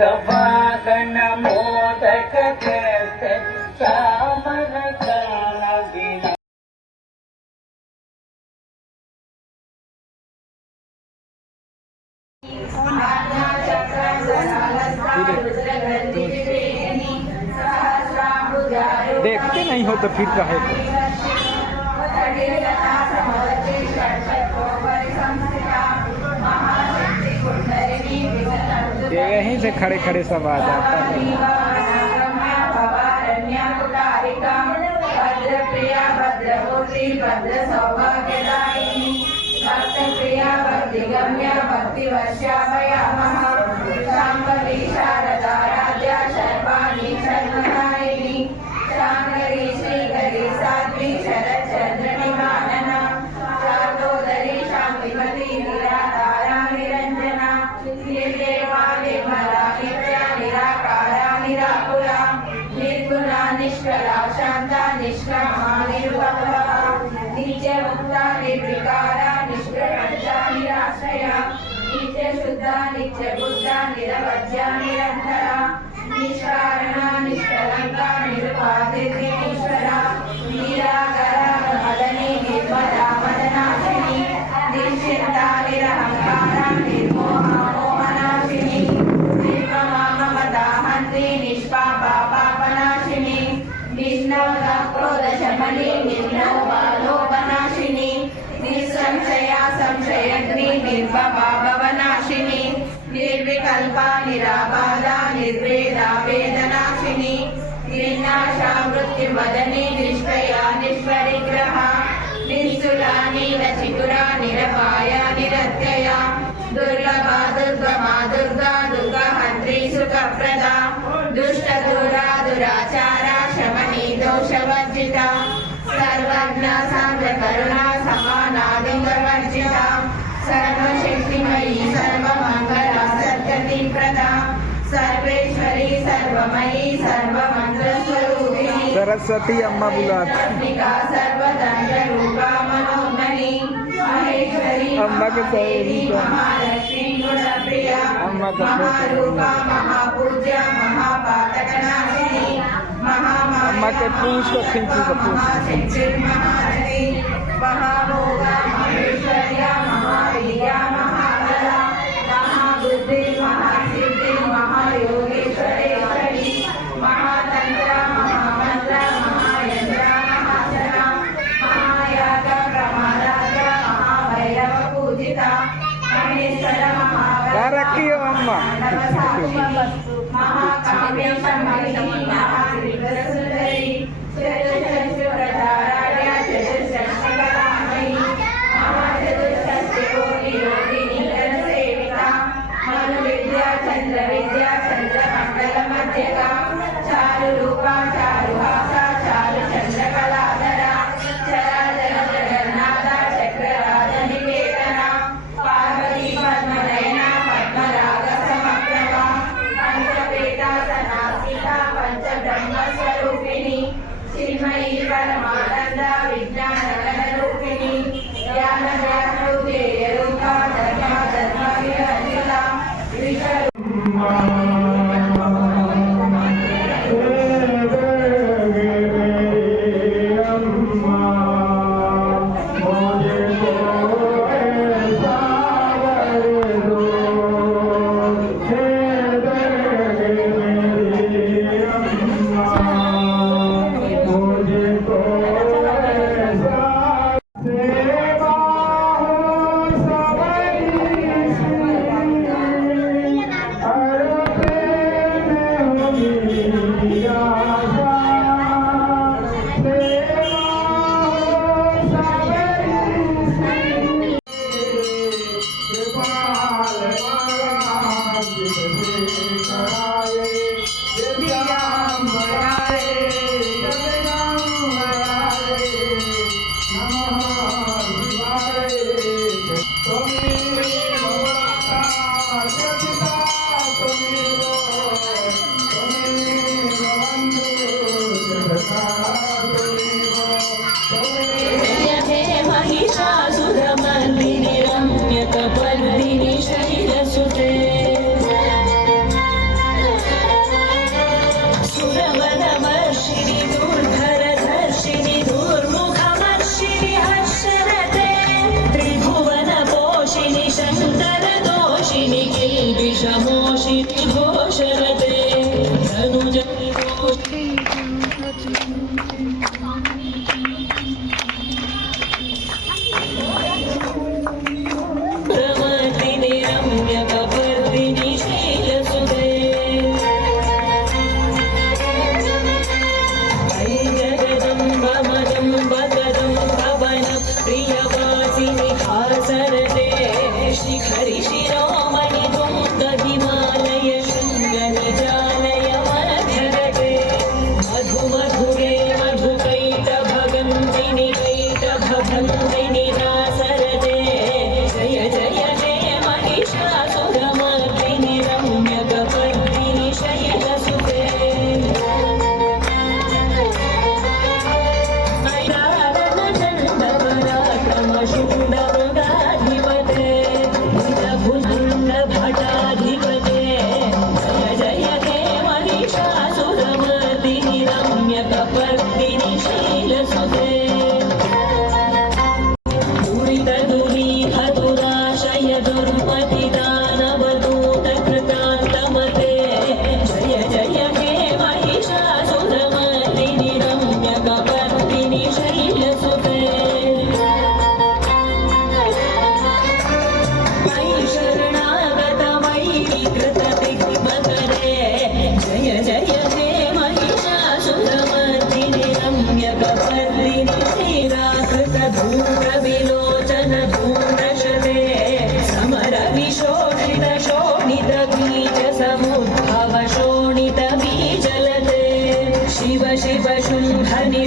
वाहन मोदक चामर बिना देखते नहीं हो तो फिर कहे यहीं से खड़े खड़े सब आ जाता है। भद्रप्रिया भद्रमूर्ति भद्र सौभाग्यदायिनी भक्तप्रिया भक्तिगम्य भक्तिवर्षाभयामः शाम्भवी शारदाराध्या शर्वाणि शर्मदायिनी शाङ्करी श्रीकरी साध्वी शरच्चन्द्रनिवानना शार्दोदरी शान्तिमती निराधारा निरञ्जना निर्देवा निर्मला नित्या निराकारा निराकुला निर्गुणा निष्कला शान्ता निष्कामा निर्भवा नित्यमुक्ता निर्विकारा निष्प्रपञ्चा निराश्रया नित्यशुद्धा नित्यबुद्धा निरवध्या निरन्तरा निष्कारणा निष्कलङ्का निरुपाधिर्निश्वरा निराकरा मदनी निर्मला मदनाशिनी निश्चिन्ता निरहङ्कारा निर्मोहा मोहनाशिनी निर्ममा ममता हन्त्री निष्पापा पापनाशिनी निष्णोदा क्रोधशमनी निर्लोभा लोभनाशिनी निःसंशया संशयग्नि निर्भवा भवनाशिनी निर्विकल्पा निराबाधा निर्वेदा वेदनाशिनी निर्नाशा मृत्युमदनी निष्क्रिया निष्परिग्रहा निःसुला नीलचिकुरा निरपाया निरत्यया दुर्लभा दुर्गमा दुर्गा दुर्गहन्त्री सुखप्रदा दुष्टदूरा दुराचारा शमनी दोषवर्जिता सर्वज्ञा सान्द्रकरुणा समानादिवर्जिता सर्वशक्तिमयी सर्वमङ्गला सद्गतिप्रदा सर्वेश्वरी सर्वमयी सर्वमन्त्रस्वरूपिणी सरस्वती अम्मा बुलाती सर्वतन्त्ररूपा मनोन्मनी महेश्वरी अम्मा के सहेली का महालक्ष्मी गुणप्रिया अम्मा का महारूपा महापूज्या महापातकनाशिनी अम्मा के पूछ को खींची तो पूछ महारती महाभोगा महेश्वर्या महावीर्या महाबला महाबुद्धि महासिद्धि महायोगेश्वरेश्वरी महातंत्र महामंत्र महायंत्र महाशना महायाग प्रमादाग महाभैरव पूजिता महेश्वर क्या रखी हो अम्मा महाकाव्यसम्मोहिनी महात्रिपुरसुन्दरी चतुष्षष्टिप्रधाराढ्या चतुष्षष्टिकलामयी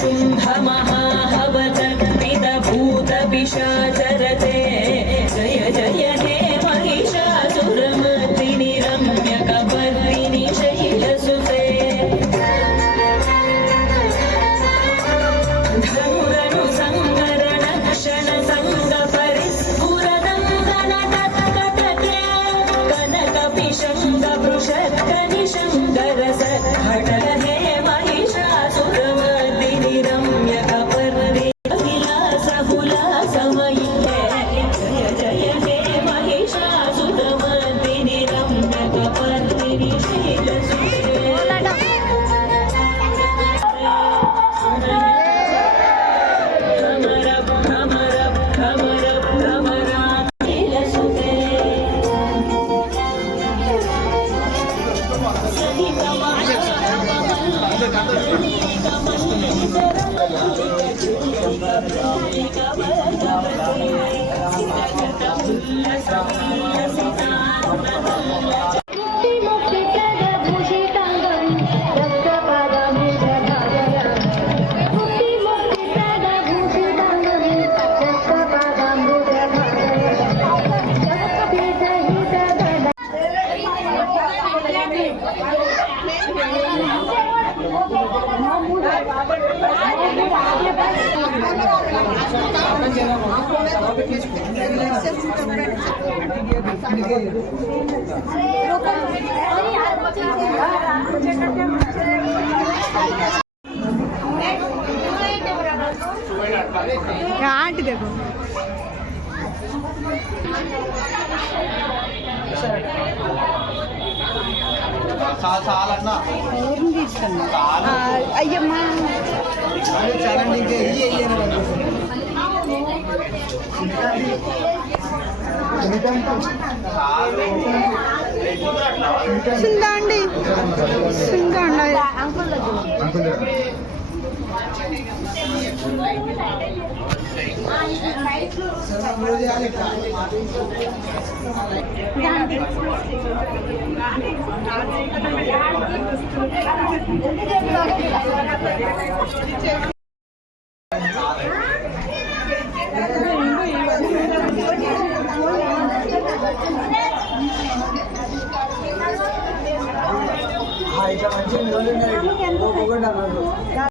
शुम्भमहाहवतर्पितभूतपिशाचरते जय जय हे महिषासुरमर्दिनि रम्यकपर्दिनि शैलसुते धनुरनुसङ्गरणक्षणसङ्गपरिस्फुरदङ्गनटत्कटके कनकपिशङ्गपृषत्कनिशङ्करसद्घटहे महिषासुरमर्दिनि रम्यकपर्दिनि विलासहुलासमयिते जय जय हे महिषासुरमर्दिनि रम्यकपर्दिनि शैलसुते आंटी देखो అయ్యమ్మా సిందండి సిందండి